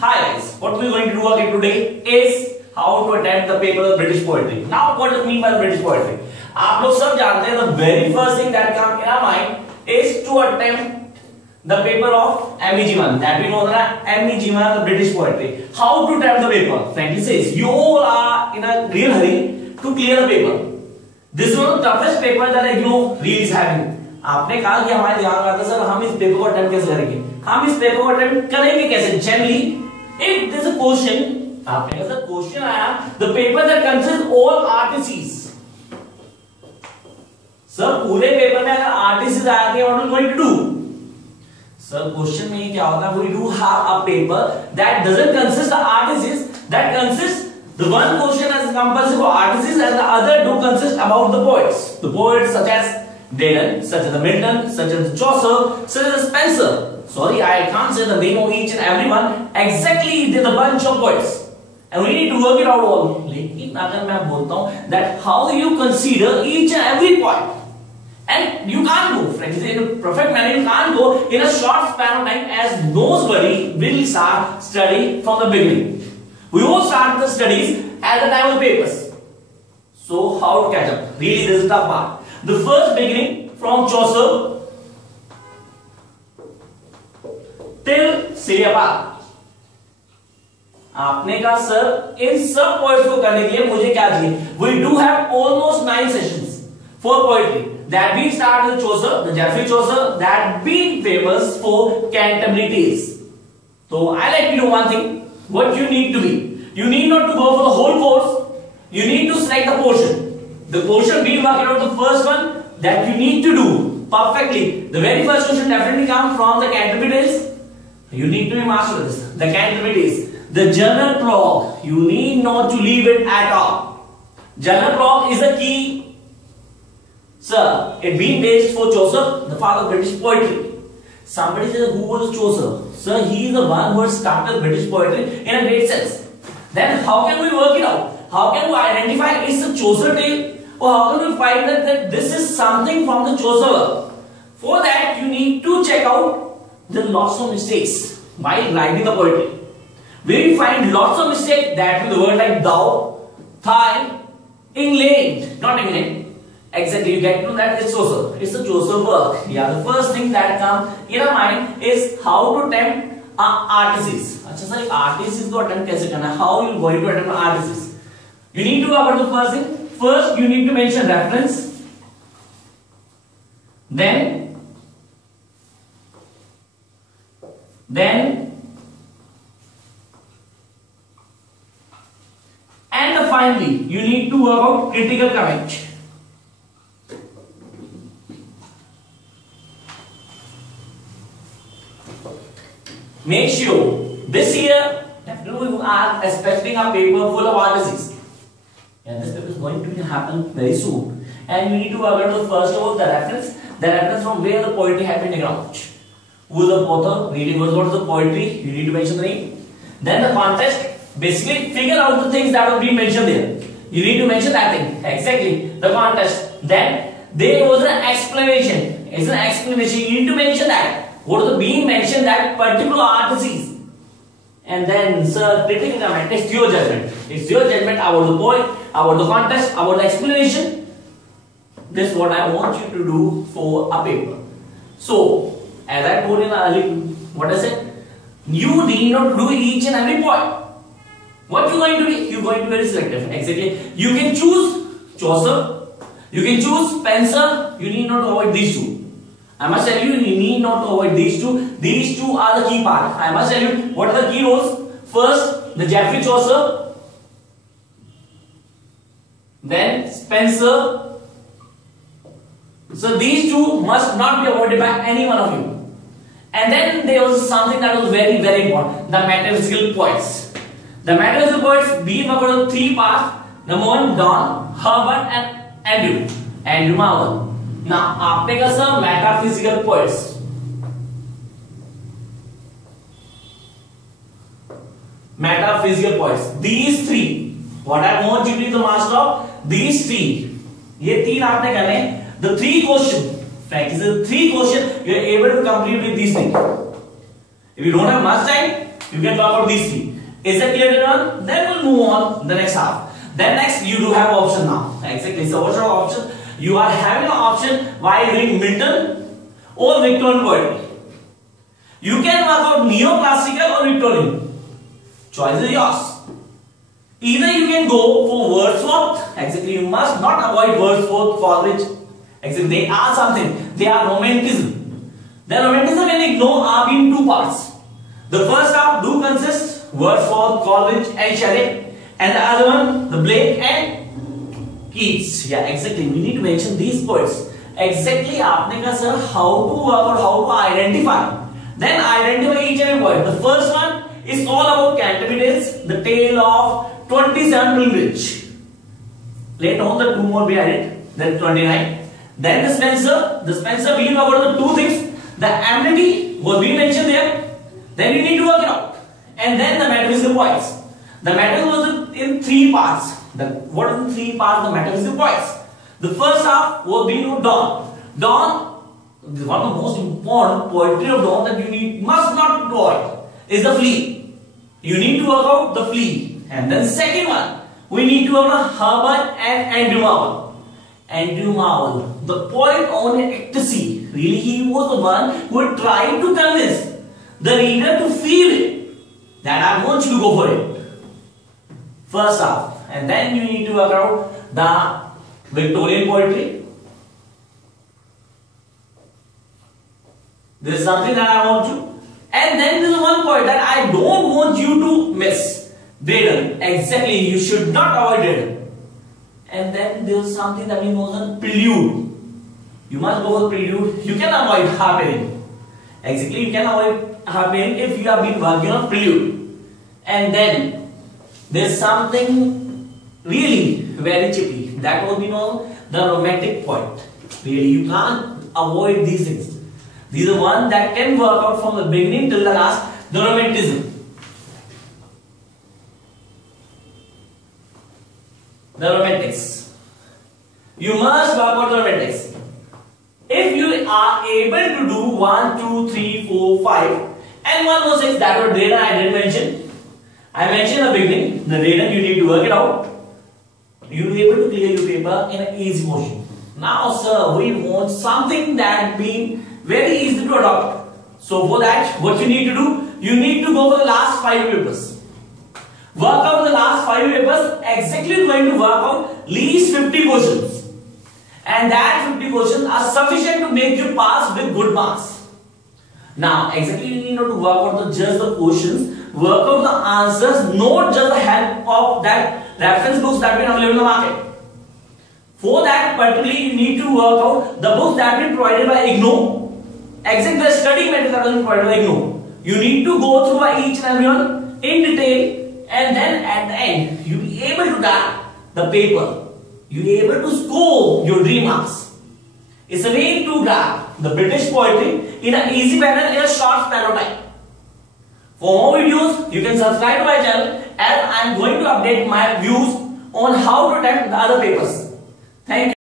Hi guys, what we are going to do again today is how to attempt the paper of British poetry. Now what does it mean by British poetry? आप लोग सब जानते हैं the very first thing that comes in our mind is to attempt the paper of MEG1. That we know that MEG1 the British poetry. How to attempt the paper? Frankly says you all are in a real hurry to clear the paper. This is one of the toughest paper that IGNOU really is having. आपने कहा कि हमारे दिमाग में आता है sir हम इस पेपर को अटेम्प्ट कैसे करेंगे, हम इस पेपर को अटेम्प्ट करेंगे कैसे? Generally if this a question, आपने कहा सर क्वेश्चन आया the paper that consist all RTCs. Sir पूरे पेपर में अगर आरटीसीज आती है what are going to do? Sir question में क्या होता है, we do have a paper that doesn't consist the RTCs, that consist the one question as compulsive for artists and the other do consist about the poets such as Dylan, such as the Milton, such as Chaucer, such as Spencer. Sorry, I can't say the name of each and everyone. Exactly, there's a bunch of poets, and we need to work it out all. लेकिन अगर मैं बोलता हूँ that how you consider each and every poet, and you can't go, frankly, in a perfect manner, you can't go in a short span of time as nobody will start study from the beginning. We all start the studies at the time of papers. So how to catch up? Really, this is the tough part. The first beginning from Chaucer till Sharma. आपने कहा sir इन सब poets को करने के लिए मुझे क्या चाहिए? We do have almost 9 sessions for poetry. That we start with Chaucer, the Geoffrey Chaucer, that being famous for Canterbury Tales. So I like to do one thing. What you need to be, you need not to go for the whole course, you need to select the portion. The portion we work out the first one that you need to do perfectly. The very first one should definitely come from the Canterbury Tales. You need to be master this. The Canterbury Tales. The general prologue, you need not to leave it at all. General prologue is the key. Sir, it being based for Chaucer, the father of British poetry. Somebody says who was Chaucer? Sir, he is the one who had started British poetry in a great sense. Then how can we work it out? How can we identify it's a Chaucer tale? Or how can we find that this is something from the Chaucer work? For that you need to check out the lots of mistakes while writing the poetry. We find lots of mistakes that with the word like thou, thigh, England, not England. Exactly, you get to know that it's Chaucer. It's a Chaucer work. Yeah, the first thing that comes in our mind is how to attempt artists. अच्छा sir artists को attempt कैसे करना? How you going to attempt artists? You need to about the first thing. First, you need to mention reference. Then, and finally, you need to work out critical comment. Make sure this year definitely we are expecting a paper full of artists, and this paper is going to happen very soon. And you need to work out the first of all the reference from where the poetry had been developed. Who is the author? Really, what is the poetry? You need to mention the name. Then the context. Basically, figure out the things that will be mentioned there. You need to mention that thing exactly. The context. Then there was an explanation. It's an explanation. You need to mention that. What is being mentioned that particular artist is, and then sir critical comment. It's your judgment. It's your judgment about the poet, about the context, about the explanation. This is what I want you to do for a paper. So as I told in early, what I said, you need not do each and every point. What you going to be? You going to be very selective. Exactly. You can choose Chaucer. You can choose Spencer. You need not avoid these two. I must tell you, you need not to avoid these two. These two are the key part. I must tell you, what are the key roles? First, the Geoffrey Chaucer. Then Spencer. So these two must not be avoided by any one of you. And then there was something that was very, very important. The metaphysical poets. The metaphysical poets being about 3 parts. Number 1, Don, Herbert and Andrew Marvell. Now, आपने कहा sir metaphysical poets. Metaphysical poets. These 3. What I want you to be the master of these 3. ये 3 आपने करने. The 3 question. Frankly, the 3 question you are able to complete with these things. If you don't have much time, You can work out these three. Is that clear to everyone? Then we'll move on the next half. Then next you do have option now. Exactly. So what's your option? You are having an option while doing Milton or Victorian poetry. You can work out neoclassical or Victorian. Choice is yours. Either you can go for Wordsworth. Exactly. You must not avoid Wordsworth, Coleridge. Exactly. They are something. They are romanticism. The romanticism and IGNOU are in two parts. The first half do consist Wordsworth, Coleridge and Shelley, and the other one the Blake and Keats. Yeah, exactly. We need to mention these poets. Exactly. Aapne ka sir how to work or how to identify. Then identify each and every poet. The first one is all about Canterbury's The Tale of 27 Pilgrimage. Later on the two more behind it. Then 29. Then the Spencer being about the two things. The amenity was being mentioned there. Then you need to work it out. And then the metaphysical poets. The metaphysical was in three parts. What are the three parts of the metaphysical poets? The first half was being with Donne. Donne is one of the most important poetry of Donne that you must not avoid is the flea. You need to work out the flea. And then second one, we need to work on Herbert and Andrew Marvell. Andrew Marvell, the poet on ecstasy. Really, he was the one who tried to convince the reader to feel it, that I want you to go for it. First half. And then you need to work out the Victorian poetry. This is something that I want you. And then there is one point that I don't want you to miss. Dredon. Exactly. You should not avoid Dredon. And then there is something that we know as prelude. You must go for prelude. You can avoid harping. Exactly. You can avoid harping if you have been working on prelude. And then there is something really very chippy. That will be known the romantic poet. Really, you can't avoid these things. These are one that can work out from the beginning till the last. The romanticism. The romantics. You must work out the romantics. If you are able to do 1, 2, 3, 4, 5 and 1 more 6, that was data I didn't mention. I mentioned in the beginning, the data you need to work it out. You will be able to clear your paper in an easy motion. Now sir, we want something that being very easy to adopt. So for that, what you need to do, you need to go for the last 5 papers. Work out the last 5 papers, exactly going to work out least 50 questions. And that 50 questions are sufficient to make you pass with good marks. Now, exactly you need not to work out just the questions, work out the answers, not just the help of that reference books that have been available in the market. For that, particularly, you need to work out the books that have been provided by IGNOU. Exactly the study material that has been provided by IGNOU. You need to go through by each and every one in detail, and then at the end, you'll be able to grab the paper. You'll be able to score your dream marks. It's a way to grab the British poetry in an easy manner in a short span of time. For more videos, you can subscribe to my channel as I am going to update my views on how to attempt the other papers. Thank you.